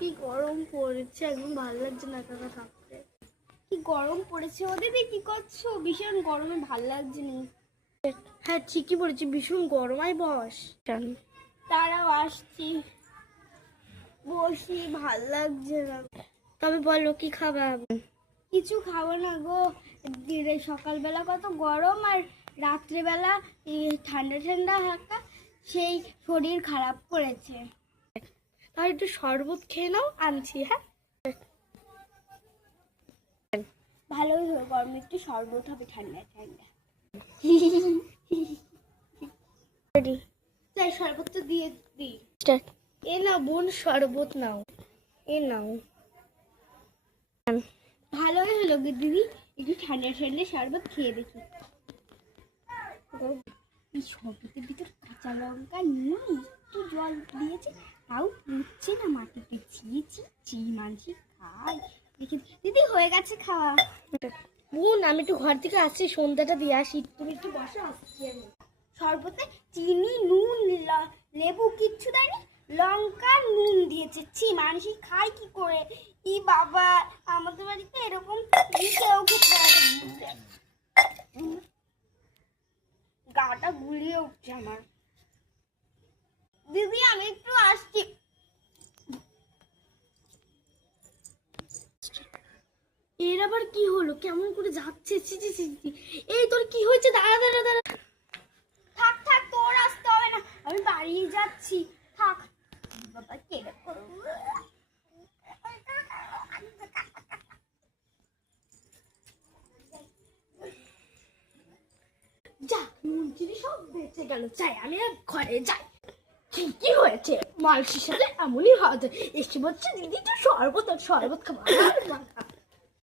কি গরম পড়েছে, একদম ভালো লাগছে না একা একা থাকতে। কি গরম পড়েছে ও দিদি, কি করছো? ভীষণ গরমে ভালো লাগছে না। হ্যাঁ ঠিকই বলেছি, ভীষণ গরমায় বস। তারাও আসছি, বসি, ভাল লাগছে না। তবে বলো কি খাবা? কিছু খাবো না গো, সকালবেলা কত গরম আর রাত্রেবেলা ঠান্ডা ঠান্ডা হালকা, সেই শরীর খারাপ করেছে। তাহলে একটু শরবত খেয়ে নাও, আনছি। হ্যাঁ ভালোই হলো, গরমে একটু শরবত হবে ঠান্ডা ঠান্ডা। তাই শরবতটা দিয়ে দিই। এ নাও বোন, শরবত নাও, এ নাও। ভালোই হলো গো দিদি, একটু ঠান্ডা ঠান্ডা শরবত খেয়ে দেখি। এই শরবতের ভিতর কাঁচা লঙ্কা নুন একটু জল দিয়েছে, তাও পুড়ছে না মাটিতে। ছি মানছি খাই দেখি। দিদি হয়ে গেছে খাওয়া। বোন আমি একটু ঘর থেকে আসছি, সন্ধ্যাটা দিয়ে আসি, তুমি একটু বসো, আসছি আমি। শরবতে চিনি নুন লেবু কিচ্ছু দেয়নি, লঙ্কা নুন দিয়েছে। ছি মানুষই খায় কি করে? ই বাবা, আমাদের বাড়িতে এরকম কেউ গাটা গুলিয়ে উঠছে আমার। দিদি আমি একটু আসছি। এর আবার কি হলো, কেমন করে যাচ্ছে? ছি ছি ছি ছি। এই তোর কি হয়েছে? দাঁড়া দাঁড়া দাঁড়া। থাক থাক, তোর আসতে হবে না, আমি বাড়ি যাচ্ছি। থাক বাবা, কেটে যা, নুন চিনি সব বেঁচে গেল, চাই আমি আর ঘরে যাই। ঠিকই হয়েছে, মালসির সাথে এমনই হয়। এসে বলছে দিদি তো শরবত খাবো।